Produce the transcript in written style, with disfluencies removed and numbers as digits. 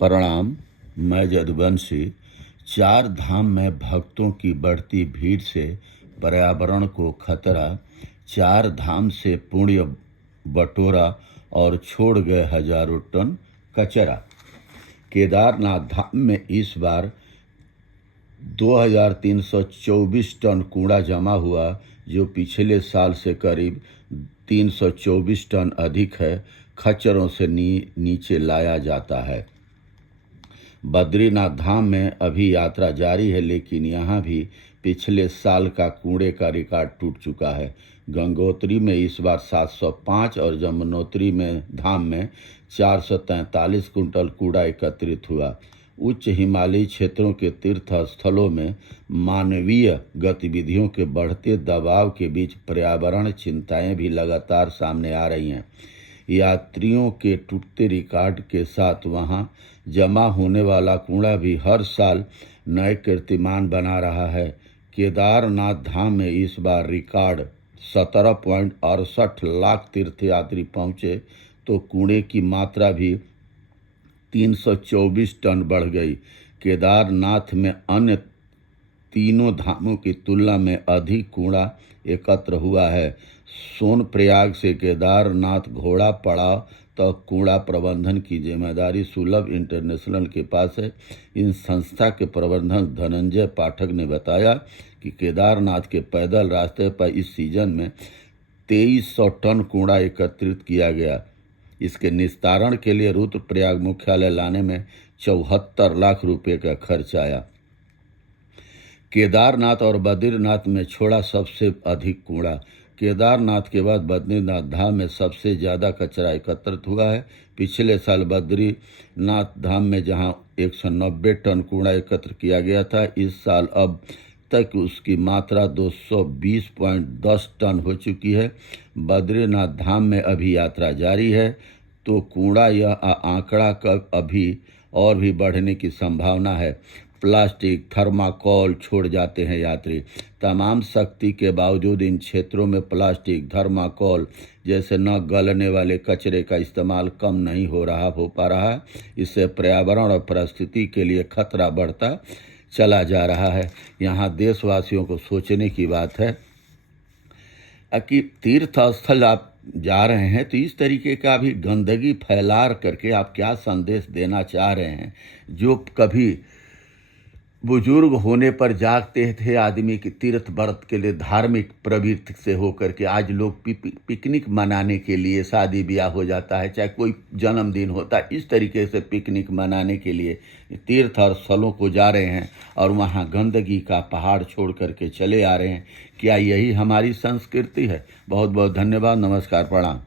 प्रणाम। मैं यदुवंशी। चार धाम में भक्तों की बढ़ती भीड़ से पर्यावरण को खतरा। चार धाम से पुण्य बटोरा और छोड़ गए हजारों टन कचरा। केदारनाथ धाम में इस बार 2324 टन कूड़ा जमा हुआ, जो पिछले साल से करीब 324 टन अधिक है। खच्चरों से नीचे लाया जाता है। बद्रीनाथ धाम में अभी यात्रा जारी है, लेकिन यहाँ भी पिछले साल का कूड़े का रिकॉर्ड टूट चुका है। गंगोत्री में इस बार 705 और यमुनोत्री में धाम में 443 कुंटल कूड़ा एकत्रित हुआ। उच्च हिमालयी क्षेत्रों के तीर्थ स्थलों में मानवीय गतिविधियों के बढ़ते दबाव के बीच पर्यावरण चिंताएं भी लगातार सामने आ रही हैं। यात्रियों के टूटते रिकॉर्ड के साथ वहां जमा होने वाला कूड़ा भी हर साल नए कीर्तिमान बना रहा है। केदारनाथ धाम में इस बार रिकॉर्ड 17.68 लाख तीर्थयात्री पहुंचे, तो कूड़े की मात्रा भी 324 टन बढ़ गई। केदारनाथ में अन्य तीनों धामों की तुलना में अधिक कूड़ा एकत्र हुआ है। सोनप्रयाग से केदारनाथ घोड़ा पड़ाव तक कूड़ा प्रबंधन की जिम्मेदारी सुलभ इंटरनेशनल के पास है। इन संस्था के प्रबंधक धनंजय पाठक ने बताया कि केदारनाथ के पैदल रास्ते पर इस सीजन में 2300 टन कूड़ा एकत्रित किया गया। इसके निस्तारण के लिए रुद्रप्रयाग मुख्यालय लाने में 74 लाख रुपए का खर्च आया। केदारनाथ और बद्रीनाथ में छोड़ा सबसे अधिक कूड़ा। केदारनाथ के बाद बद्रीनाथ धाम में सबसे ज़्यादा कचरा एकत्रित हुआ है। पिछले साल बद्रीनाथ धाम में जहां 190 टन कूड़ा एकत्र किया गया था, इस साल अब तक उसकी मात्रा 220.10 टन हो चुकी है। बद्रीनाथ धाम में अभी यात्रा जारी है, तो कूड़ा यह आंकड़ा कब अभी और भी बढ़ने की संभावना है। प्लास्टिक, थर्माकोल छोड़ जाते हैं यात्री। तमाम सख्ती के बावजूद इन क्षेत्रों में प्लास्टिक, थर्माकोल जैसे न गलने वाले कचरे का इस्तेमाल कम नहीं हो पा रहा है। इससे पर्यावरण और परिस्थिति के लिए खतरा बढ़ता चला जा रहा है। यहाँ देशवासियों को सोचने की बात है कि तीर्थ स्थल आप जा रहे हैं, तो इस तरीके का भी गंदगी फैला करके आप क्या संदेश देना चाह रहे हैं। जो कभी बुजुर्ग होने पर जागते थे आदमी की तीर्थ व्रत के लिए धार्मिक प्रवृत्ति से होकर के, आज लोग पिकनिक मनाने के लिए, शादी ब्याह हो जाता है, चाहे कोई जन्मदिन होता है, इस तरीके से पिकनिक मनाने के लिए तीर्थ और स्थलों को जा रहे हैं और वहाँ गंदगी का पहाड़ छोड़ करके चले आ रहे हैं। क्या यही हमारी संस्कृति है? बहुत बहुत धन्यवाद। नमस्कार, प्रणाम।